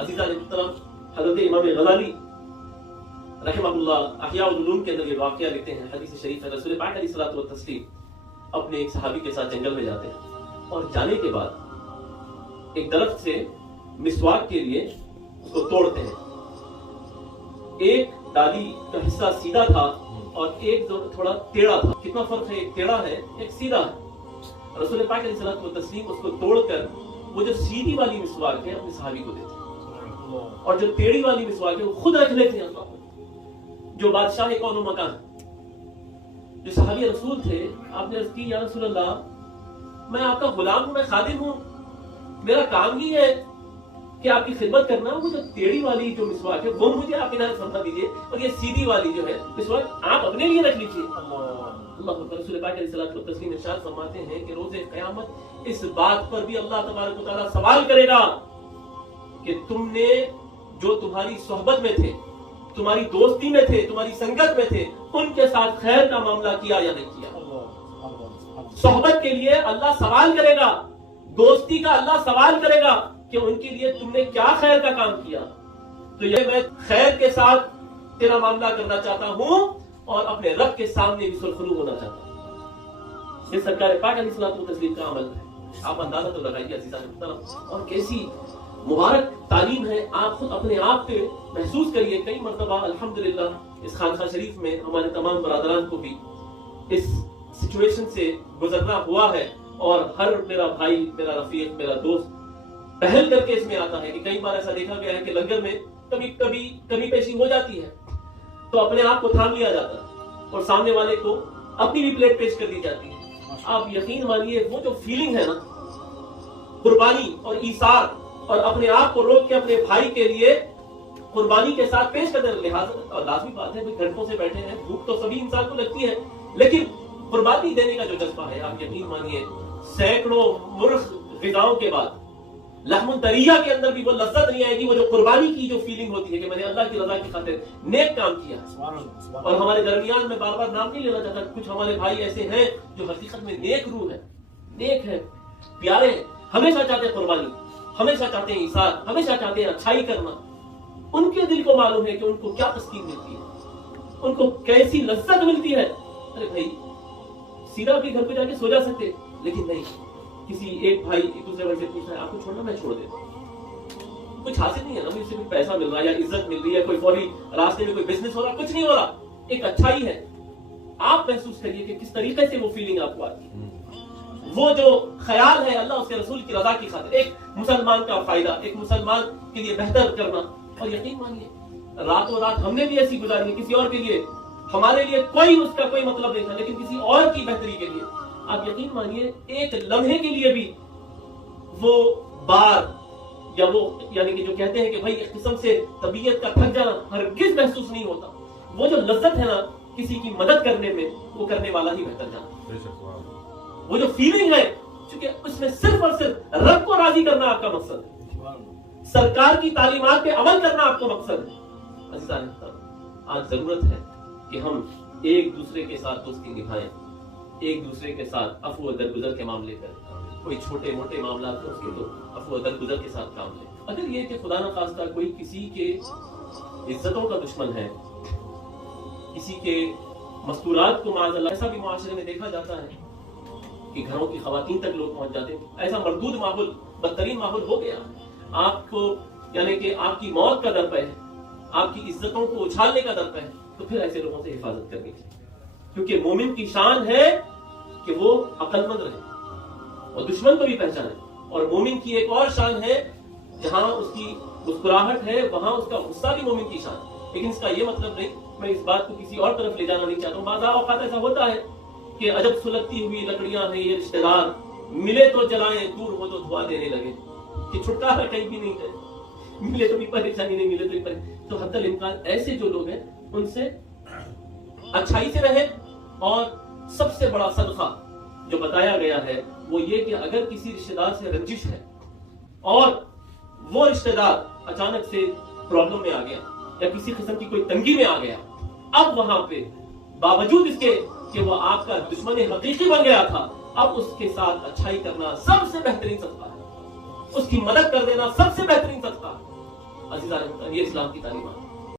عزیزان محترم، حضرت امام غزالی رحمہ اللہ احیاء العلوم کے اندر یہ واقعہ لکھتے ہیں، حدیث شریف ہے، رسول پاک علیہ الصلوۃ والتسلیم اپنے ایک صحابی کے ساتھ جنگل میں جاتے ہیں اور جانے کے بعد ایک درخت سے مسواک کے لیے اس کو توڑتے ہیں. ایک ڈالی کا حصہ سیدھا تھا اور ایک تھوڑا ٹیڑھا تھا. کتنا فرق ہے، ایک ٹیڑھا ہے ایک سیدھا ہے. رسول پاک علیہ الصلوۃ والتسلیم اس کو توڑ کر وہ جو سیدھی والی مسواک ہے اپنے صحابی کو دیتے ہیں اور جو ٹیڑھی والی مسواک ہے وہ خود رکھ لیتے ہیں. اللہ جو بادشاہ کون و مکان، جو صحابی رسول تھے، آپ نے عرض کی یا رسول اللہ میں آپ کا غلام ہوں، میں خادم ہوں، میرا کام ہی ہے کہ آپ کی خدمت کرنا. وہ جو ٹیڑھی والی جو مسواک ہے وہ مجھے آپ عنایت فرما دیجیے اور یہ سیدھی والی جو ہے مسواک آپ اپنے لیے رکھ لیجیے. اللہ اکبر. رسول پاک علیہ الصلوۃ والتسلیم ارشاد فرماتے ہیں کہ روز قیامت اس بات پر بھی اللہ تبارک و تعالیٰ سوال کرے گا کہ تم نے جو تمہاری صحبت میں تھے، تمہاری دوستی میں تھے، تمہاری سنگت میں تھے، ان کے ساتھ خیر کا معاملہ کیا یا نہیں کیا. صحبت کے لیے اللہ سوال کرے گا، دوستی کا اللہ سوال کرے گا کہ ان کے لیے تم نے کیا خیر کا کام کیا. تو یہ میں خیر کے ساتھ تیرا معاملہ کرنا چاہتا ہوں اور اپنے رب کے سامنے بھی سرخرو ہونا چاہتا ہوں. یہ سرکار پاک علیہ الصلوۃ والتسلیم کا عمل ہے. آپ اندازہ تو لگائیے عزیزان محترم، اور کیسی مبارک تعلیم ہے. آپ خود اپنے آپ پہ محسوس کریے. کئی مرتبہ الحمدللہ اس خانقاہ شریف میں ہمارے تمام برادران کو بھی اس سچویشن سے گزرنا ہوا ہے اور ہر میرا بھائی، میرا رفیق، میرا دوست پہل کر کے اس میں آتا ہے کہ کئی بار ایسا دیکھا گیا ہے کہ لنگر میں کبھی پیشی ہو جاتی ہے تو اپنے آپ کو تھام لیا جاتا ہے اور سامنے والے کو اپنی بھی پلیٹ پیش کر دی جاتی ہے. آپ یقین مانیے وہ جو فیلنگ ہے نا، قربانی اور ایثار اور اپنے آپ کو روک کے اپنے بھائی کے لیے قربانی کے ساتھ پیش کرنے، لہٰذا لازمی بات ہے کہ گھنٹوں سے بیٹھے ہیں، بھوک تو سبھی انسان کو لگتی ہے، لیکن قربانی دینے کا جو جذبہ ہے، آپ یقین مانیے سینکڑوں مرغ غذاؤں کے بعد لحم الدریہ کے اندر بھی وہ لذت نہیں آئے گی. وہ جو قربانی کی جو فیلنگ ہوتی ہے کہ میں نے اللہ کی رضا کی خاطر نیک کام کیا. اور ہمارے درمیان میں بار بار نام نہیں لینا چاہتا، کچھ ہمارے بھائی ایسے ہیں جو حقیقت میں نیک روح ہے، نیک ہے، پیارے ہیں، ہمیشہ چاہتے ہیں قربانی، ہمیشہ چاہتے ہیں ایثار، ہمیشہ چاہتے ہیں اچھائی کرنا. ان کے دل کو معلوم ہے کہ ان کو کیا تسکین ملتی ہے، ان کو کیسی لذت ملتی ہے. ارے بھائی سیدھا بھی گھر پہ جا کے سو جا سکتے، لیکن نہیں. کسی ایک بھائی ایک دوسرے بھائی سے پوچھتا ہے آپ کو چھوڑنا، میں چھوڑ دیتا ہوں. کچھ حاصل نہیں ہے نا، مجھ سے کوئی پیسہ مل رہا ہے یا عزت مل رہی ہے، کوئی فوری راستے میں کوئی بزنس ہو رہا، کچھ نہیں ہو رہا، ایک اچھائی ہے. آپ محسوس کریے کہ کس طریقے سے وہ فیلنگ آپ کو آتی ہے. وہ جو خیال ہے اللہ اس کے رسول کی رضا کی خاطر، ایک مسلمان کا فائدہ، ایک مسلمان کے لیے بہتر کرنا. اور یقین مانیے راتوں رات ہم نے بھی ایسی گزاری ہے، کسی اور کے لیے، ہمارے لیے کوئی اس کا کوئی مطلب نہیں تھا، لیکن کسی اور کی بہتری کے لیے آپ یقین مانیے ایک لمحے کے لیے بھی وہ بار یا وہ یعنی کہ جو کہتے ہیں کہ بھائی ایک قسم سے طبیعت کا تھک جانا ہرگز محسوس نہیں ہوتا. وہ جو لذت ہے نا کسی کی مدد کرنے میں، وہ کرنے والا ہی بہتر جانا. وہ جو فیلنگ ہے، چونکہ اس میں صرف اور صرف رب کو راضی کرنا آپ کا مقصد ہے، سرکار کی تعلیمات پہ عمل کرنا آپ کو مقصد ہے. عزیزان آج ضرورت ہے کہ ہم ایک دوسرے کے ساتھ دوستی نبھائیں، ایک دوسرے کے ساتھ عفو و درگزر کے معاملے کریں. کوئی چھوٹے موٹے معاملات ہیں اس کے تو عفو و درگزر کے ساتھ کام لیں. اگر یہ کہ خدا نخواستہ کوئی کسی کے عزتوں کا دشمن ہے، کسی کے مستورات کو معاذ اللہ، ایسا بھی معاشرے میں دیکھا جاتا ہے کہ گھروں کی خواتین تک لوگ پہنچ جاتے ہیں. ایسا مردود ماحول، بدترین ماحول ہو گیا. آپ کو یعنی کہ آپ کی موت کا ڈر پہ ہے، آپ کی عزتوں کو اچھالنے کا ڈر پہ ہے، تو پھر ایسے لوگوں سے حفاظت کرنی چاہیے. کیونکہ مومن کی شان ہے کہ وہ عقل مند رہے اور دشمن کو بھی پہچانے. اور مومن کی ایک اور شان ہے، جہاں اس کی مسکراہٹ ہے وہاں اس کا غصہ بھی مومن کی شان. لیکن اس کا یہ مطلب نہیں، میں اس بات کو کسی اور طرف لے جانا نہیں چاہتا ہوں. بعض اوقات ایسا ہوتا ہے کہ عجب سلگتی ہوئی لکڑیاں ہیں یہ رشتہ دار، ملے تو جلائیں، دور ہو تو دھواں دینے لگے. کہ چھٹکارا کہیں بھی نہیں ہے، ملے تو بھی پریشانی نہیں، ملے تو بھی پریشانی. تو حتی الامکان ایسے جو لوگ ہیں ان سے اچھائی سے رہیں. اور سب سے بڑا صدقہ جو بتایا گیا ہے وہ یہ کہ اگر کسی رشتہ دار سے رنجش ہے اور وہ رشتہ دار اچانک سے پرابلم میں آ گیا یا کسی قسم کی کوئی تنگی میں آ گیا، اب وہاں پہ باوجود اس کے کہ وہ آپ کا دشمن حقیقی بن گیا تھا، اب اس کے ساتھ اچھائی کرنا سب سے بہترین صدقہ ہے. اس کی مدد کر دینا سب سے بہترین صدقہ ہے. عزیزان، یہ اسلام کی تعلیمات